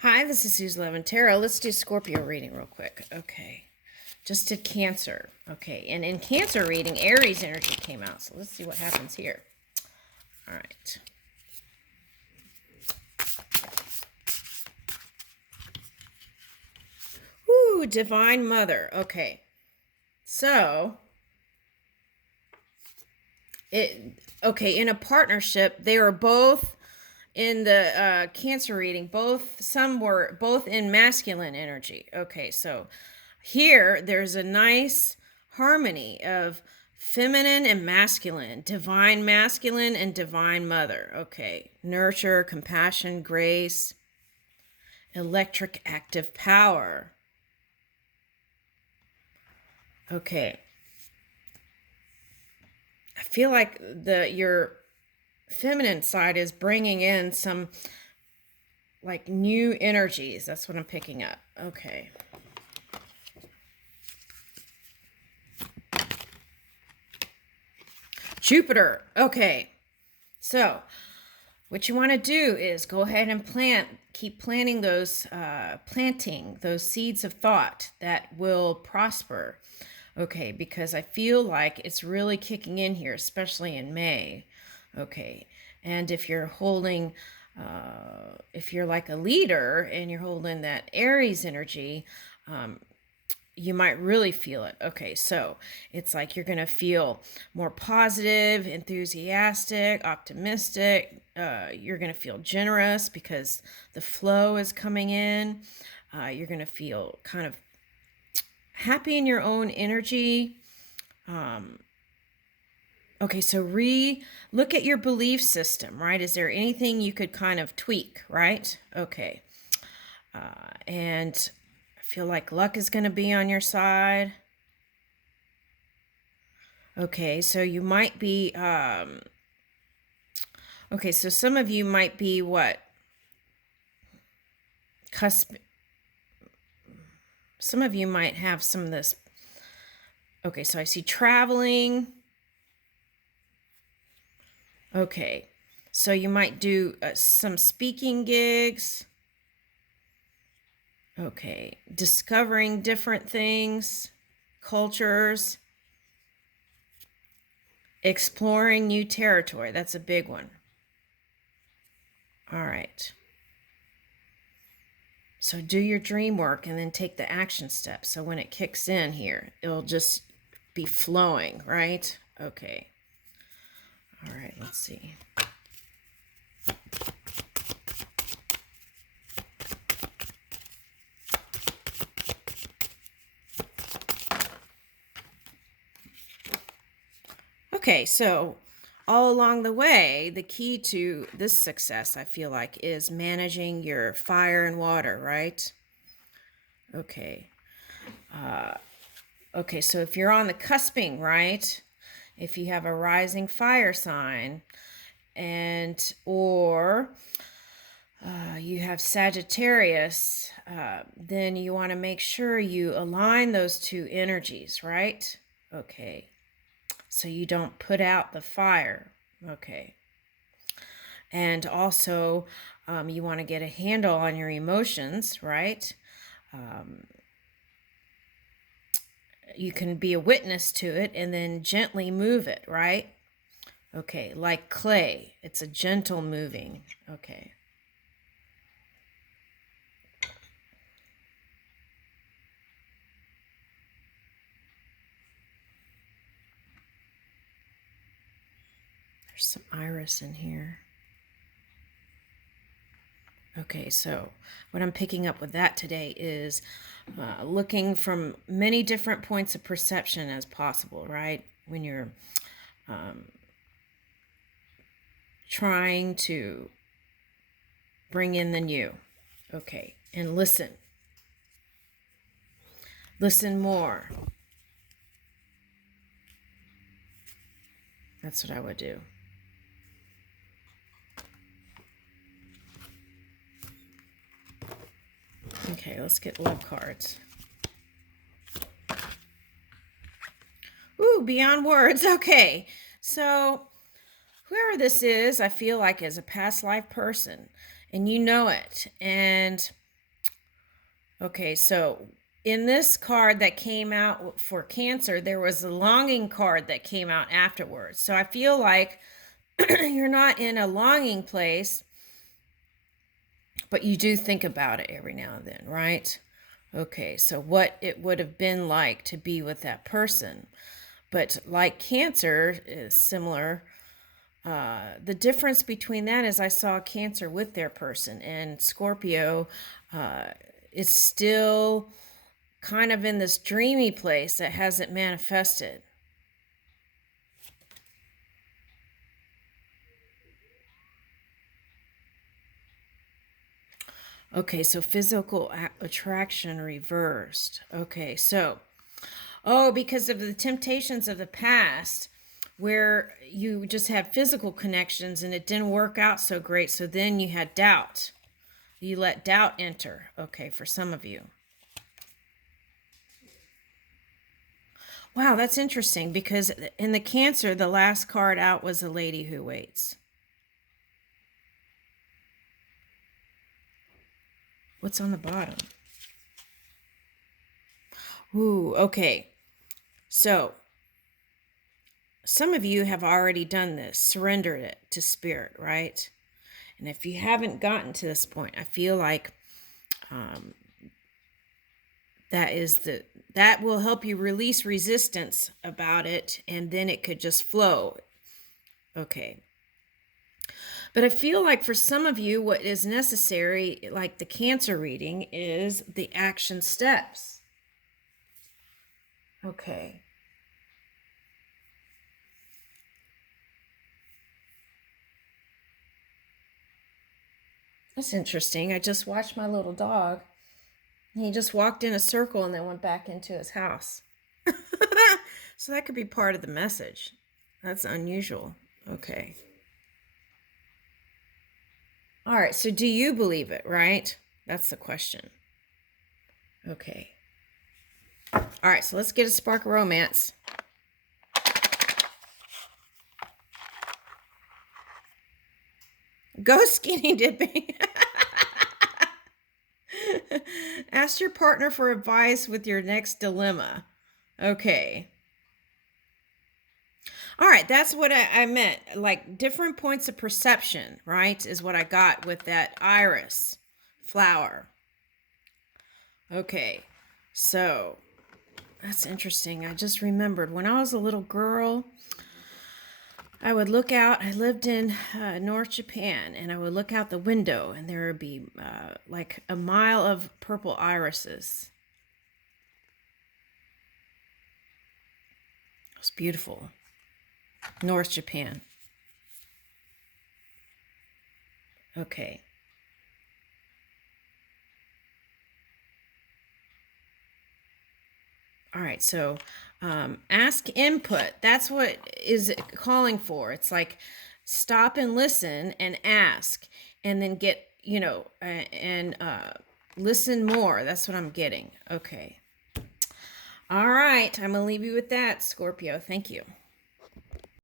Hi, this is Susan Levin Tarot. Let's do Scorpio reading real quick. Okay. Just did Cancer. Okay. And in Cancer reading, Aries energy came out. So let's see what happens here. All right. Ooh, Divine Mother. Okay. So, in a partnership, they were both in the Cancer reading, some were both in masculine energy. Okay, so here there's a nice harmony of feminine and masculine and divine mother. Okay, nurture, compassion, grace, electric active power. Okay, I feel like your feminine side is bringing in some like new energies. That's what I'm picking up. Okay. Jupiter. Okay. So, what you want to do is go ahead and keep planting those seeds of thought that will prosper. Okay, because I feel like it's really kicking in here, especially in May. Okay, and if you're like a leader and you're holding that Aries energy, you might really feel it. Okay, so it's like you're going to feel more positive, enthusiastic, optimistic. You're going to feel generous because the flow is coming in. You're going to feel kind of happy in your own energy. Okay, so look at your belief system, right? Is there anything you could kind of tweak, right? Okay. And I feel like luck is going to be on your side. Okay, so you might be, okay, so some of you might be what? Cusp. Some of you might have some of this. Okay, so I see traveling. Okay, so you might do some speaking gigs. Okay, discovering different things, cultures, exploring new territory. That's a big one. All right. So do your dream work and then take the action steps. So when it kicks in here, it'll just be flowing, right? Okay. All right, let's see. Okay, so all along the way, the key to this success, I feel like, is managing your fire and water, right? Okay. Okay, so if you're on the cusping, right? If you have a rising fire sign or you have Sagittarius, then you want to make sure you align those two energies, right? Okay. So you don't put out the fire. Okay. And also, you want to get a handle on your emotions, right? You can be a witness to it and then gently move it, right? Okay, like clay. It's a gentle moving. Okay. There's some iris in here. Okay, so what I'm picking up with that today is looking from many different points of perception as possible, right? When you're trying to bring in the new. Okay, and listen. Listen more. That's what I would do. Okay, let's get love cards. Ooh, beyond words. Okay, so whoever this is, I feel like is a past life person. and you know it. And okay, so in this card that came out for Cancer, there was a longing card that came out afterwards. So I feel like you're not in a longing place, but you do think about it every now and then, right? Okay, so what it would have been like to be with that person. But like Cancer is similar. The difference between that is I saw Cancer with their person, and Scorpio is still kind of in this dreamy place that hasn't manifested. Okay, so physical attraction reversed. Okay, so, oh, because of the temptations of the past, where you just had physical connections and it didn't work out so great, so then you had doubt. You let doubt enter, okay, for some of you. Wow, that's interesting, because in the Cancer, the last card out was a lady who waits. What's on the bottom? Ooh, okay. So, some of you have already done this, surrendered it to Spirit, right? And if you haven't gotten to this point, I feel like that will help you release resistance about it, and then it could just flow. Okay. But I feel like for some of you, what is necessary, like the Cancer reading, is the action steps. Okay. That's interesting. I just watched my little dog. He just walked in a circle and then went back into his house. So that could be part of the message. That's unusual. Okay. All right. So do you believe it, right? That's the question. Okay. All right. So let's get a spark of romance. Go skinny dipping. Ask your partner for advice with your next dilemma. Okay. All right, that's what I meant. Like different points of perception, right? Is what I got with that iris flower. Okay, so that's interesting. I just remembered when I was a little girl, I would look out. I lived in North Japan, and I would look out the window, and there would be like a mile of purple irises. It was beautiful. North Japan. Okay. All right, so ask input. That's what is calling for. It's like stop and listen and ask, and then get, and listen more. That's what I'm getting. Okay. All right, I'm going to leave you with that, Scorpio. Thank you.